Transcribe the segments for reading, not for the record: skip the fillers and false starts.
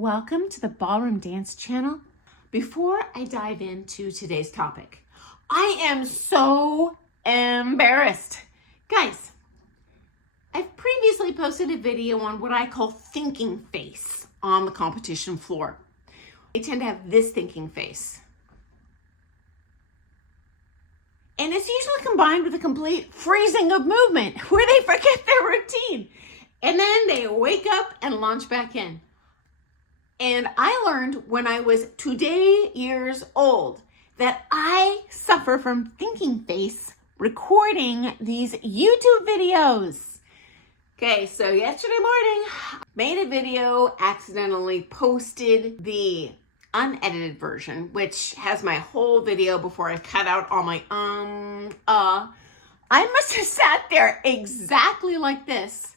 Welcome to the Ballroom Dance channel. Before I dive into today's topic, I am so embarrassed. Guys, I've previously posted a video on what I call thinking face on the competition floor. They tend to have this thinking face. And it's usually combined with a complete freezing of movement where they forget their routine. And then they wake up and launch back in. And I learned when I was 2 years old that I suffer from thinking face recording these YouTube videos. Okay, so yesterday morning, made a video, accidentally posted the unedited version, which has my whole video before I cut out all my I must have sat there exactly like this.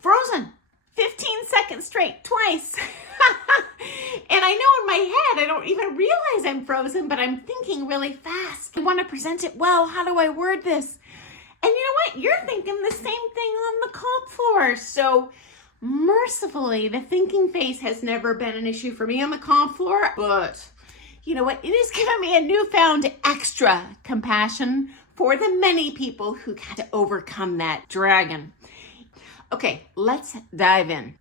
Frozen. 15 seconds straight, twice. And I know in my head, I don't even realize I'm frozen, but I'm thinking really fast. I want to present it well. How do I word this? And you know what? You're thinking the same thing on the comp floor. So mercifully, the thinking face has never been an issue for me on the comp floor. But you know what? It has given me a newfound extra compassion for the many people who had to overcome that dragon. Okay, let's dive in.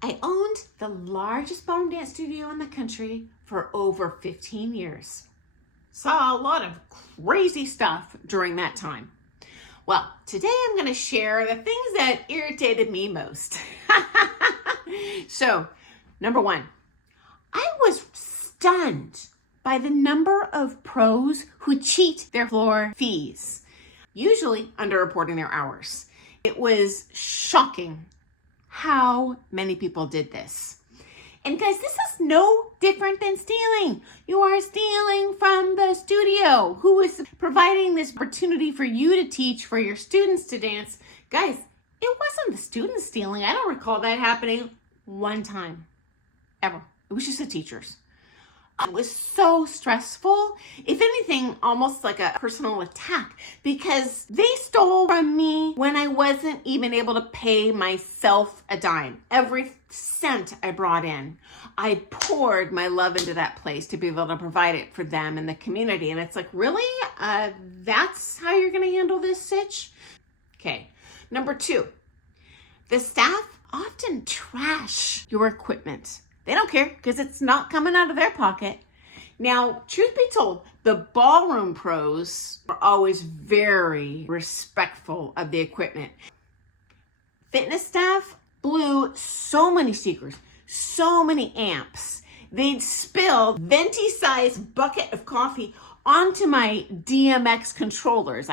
I owned the largest ballroom dance studio in the country for over 15 years. Saw a lot of crazy stuff during that time. Well, today I'm going to share the things that irritated me most. So, number one, I was stunned by the number of pros who cheat their floor fees, usually underreporting their hours. It was shocking how many people did this. And guys, this is no different than stealing. You are stealing from the studio who is providing this opportunity for you to teach, for your students to dance. Guys, it wasn't the students stealing. I don't recall that happening one time, ever. It was just the teachers. It was so stressful, if anything, almost like a personal attack, because they stole from me when I wasn't even able to pay myself a dime. Every cent I brought in, I poured my love into that place to be able to provide it for them and the community. And it's like, really? That's how you're going to handle this sitch? Okay. Number two, the staff often trash your equipment. They don't care because it's not coming out of their pocket. Now, truth be told, the ballroom pros are always very respectful of the equipment. Fitness staff blew so many speakers, so many amps. They'd spill venti-sized bucket of coffee onto my DMX controllers.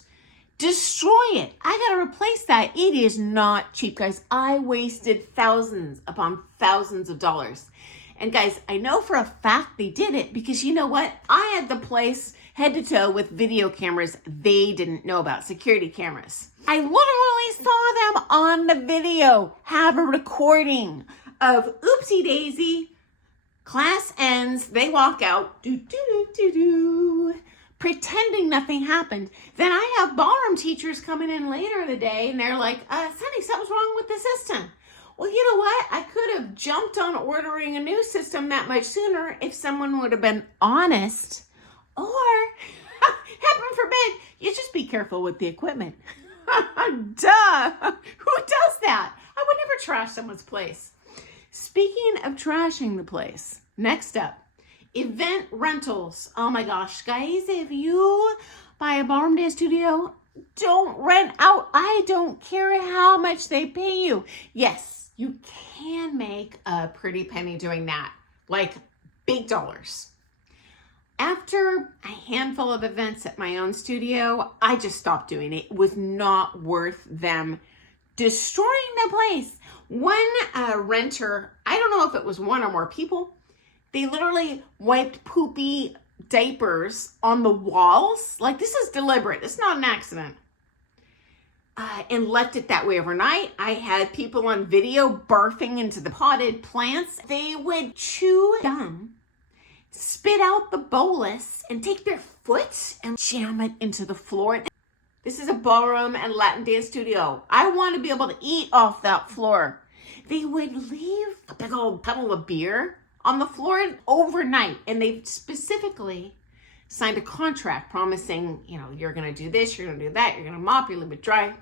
Destroy it. I gotta replace that. It is not cheap, guys. I wasted thousands upon thousands of dollars. And guys, I know for a fact they did it because you know what? I had the place head to toe with video cameras they didn't know about, security cameras. I literally saw them on the video have a recording of oopsie daisy, class ends, they walk out, pretending nothing happened. Then I have ballroom teachers coming in later in the day and they're like, Sunny, something's wrong with the system. Well, you know what? I could have jumped on ordering a new system that much sooner if someone would have been honest. Or, heaven forbid, you just be careful with the equipment. Duh! Who does that? I would never trash someone's place. Speaking of trashing the place, next up, event rentals. Oh my gosh, guys, if you buy a ballroom dance studio, don't rent out. I don't care how much they pay you. Yes, you can make a pretty penny doing that, like big dollars. After a handful of events at my own studio, I just stopped doing it. It was not worth them destroying the place. One renter, I don't know if it was one or more people, they literally wiped poopy diapers on the walls. Like, this is deliberate. It's not an accident. And left it that way overnight. I had people on video barfing into the potted plants. They would chew gum, spit out the bolus, and take their foot and jam it into the floor. This is a ballroom and Latin dance studio. I want to be able to eat off that floor. they would leave a big old puddle of beer on the floor overnight. And they specifically signed a contract promising, you're going to do this, you're going to do that, you're going to mop, you leave it dry.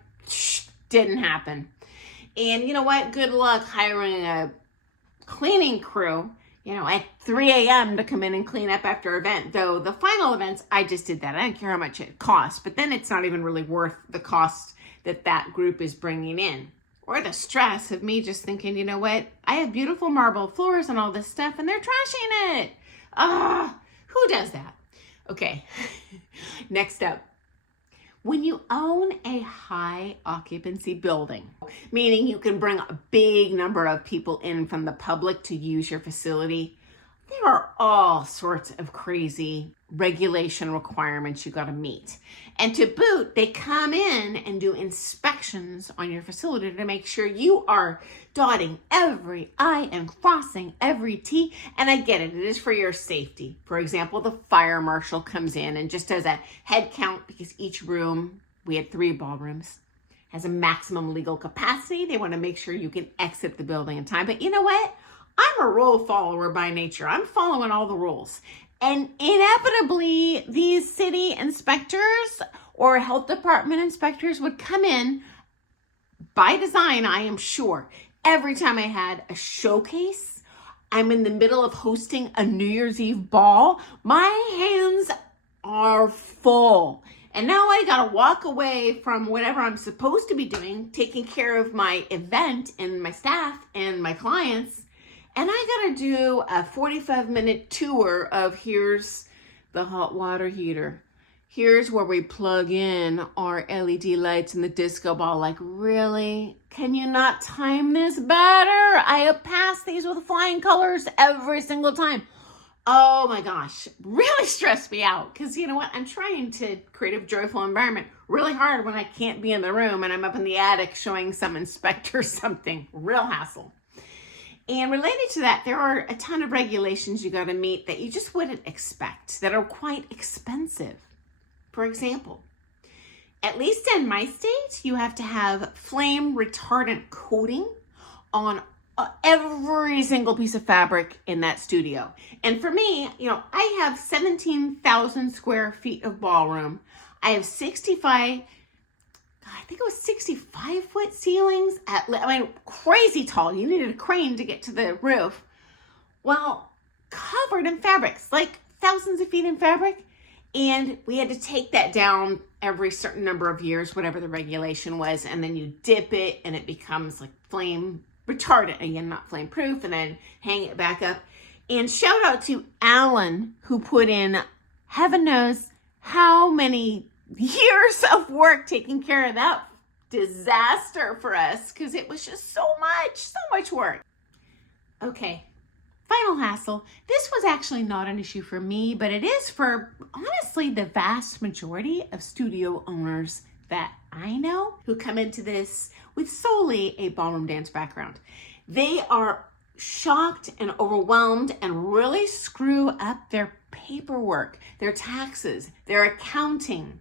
Didn't happen. And you know what? Good luck hiring a cleaning crew, at 3 a.m. to come in and clean up after an event. Though the final events, I just did that. I don't care how much it costs, but then it's not even really worth the cost that group is bringing in. Or the stress of me just thinking, you know what? I have beautiful marble floors and all this stuff, and they're trashing it. Who does that? Okay, next up. When you own a high occupancy building, meaning you can bring a big number of people in from the public to use your facility, there are all sorts of crazy regulation requirements you got to meet. And to boot, they come in and do inspections on your facility to make sure you are dotting every I and crossing every T. And I get it, it is for your safety. For example, the fire marshal comes in and just does a head count because each room, we had 3 ballrooms, has a maximum legal capacity. They want to make sure you can exit the building in time. But you know what? I'm a rule follower by nature. I'm following all the rules. And inevitably, these city inspectors or health department inspectors would come in by design, I am sure. Every time I had a showcase, I'm in the middle of hosting a New Year's Eve ball, my hands are full. And now I gotta walk away from whatever I'm supposed to be doing, taking care of my event and my staff and my clients. And I gotta do a 45-minute tour of here's the hot water heater. Here's where we plug in our LED lights and the disco ball. Like, really? Can you not time this better? I have passed these with flying colors every single time. Oh my gosh, really stressed me out. Because you know what? I'm trying to create a joyful environment really hard when I can't be in the room and I'm up in the attic showing some inspector something. Real hassle. And related to that, there are a ton of regulations you got to meet that you just wouldn't expect, that are quite expensive. For example, at least in my state, you have to have flame retardant coating on every single piece of fabric in that studio. And for me, I have 17,000 square feet of ballroom. I have 65-foot ceilings crazy tall. You needed a crane to get to the roof. Well, covered in fabrics, like thousands of feet in fabric. And we had to take that down every certain number of years, whatever the regulation was. And then you dip it and it becomes like flame retardant. Again, not flame proof, and then hang it back up. And shout out to Alan, who put in heaven knows how many years of work taking care of that disaster for us, because it was just so much work. Okay, final hassle. This was actually not an issue for me, but it is for, honestly, the vast majority of studio owners that I know who come into this with solely a ballroom dance background. They are shocked and overwhelmed and really screw up their paperwork, their taxes, their accounting.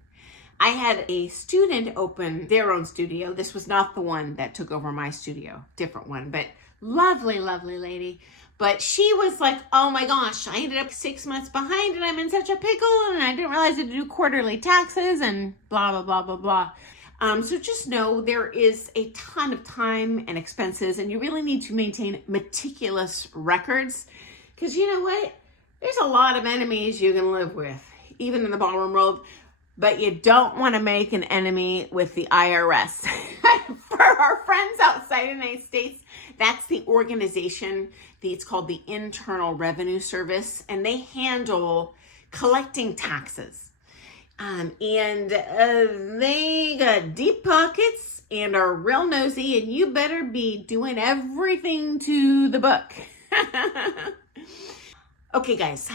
I had a student open their own studio. This was not the one that took over my studio, different one, but lovely, lovely lady. But she was like, oh my gosh, I ended up 6 months behind and I'm in such a pickle and I didn't realize I had to do quarterly taxes and blah, blah, blah, blah, blah. So just know there is a ton of time and expenses, and you really need to maintain meticulous records, because you know what? There's a lot of enemies you can live with, even in the ballroom world, but you don't want to make an enemy with the IRS. For our friends outside the United States, that's the organization, it's called the Internal Revenue Service, and they handle collecting taxes. They got deep pockets and are real nosy, and you better be doing everything to the book. Okay, guys,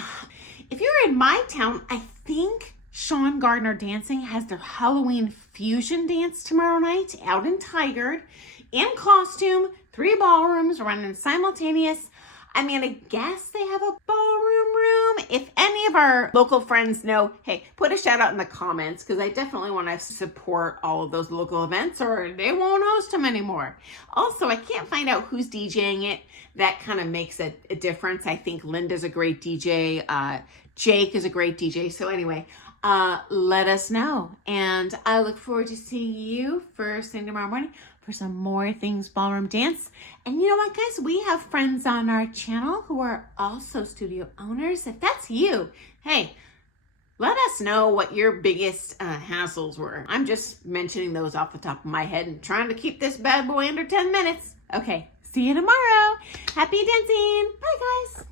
if you're in my town, I think Sean Gardner Dancing has their Halloween fusion dance tomorrow night out in Tigard, in costume, 3 ballrooms running simultaneous. I mean, I guess they have a ballroom room. If any of our local friends know, hey, put a shout out in the comments, because I definitely want to support all of those local events or they won't host them anymore. Also, I can't find out who's DJing it. That kind of makes a difference. I think Linda's a great DJ. Jake is a great DJ. So anyway, let us know. And I look forward to seeing you first thing tomorrow morning for some more things ballroom dance. And you know what, guys? We have friends on our channel who are also studio owners. If that's you, hey, let us know what your biggest hassles were. I'm just mentioning those off the top of my head and trying to keep this bad boy under 10 minutes. Okay, see you tomorrow. Happy dancing. Bye, guys.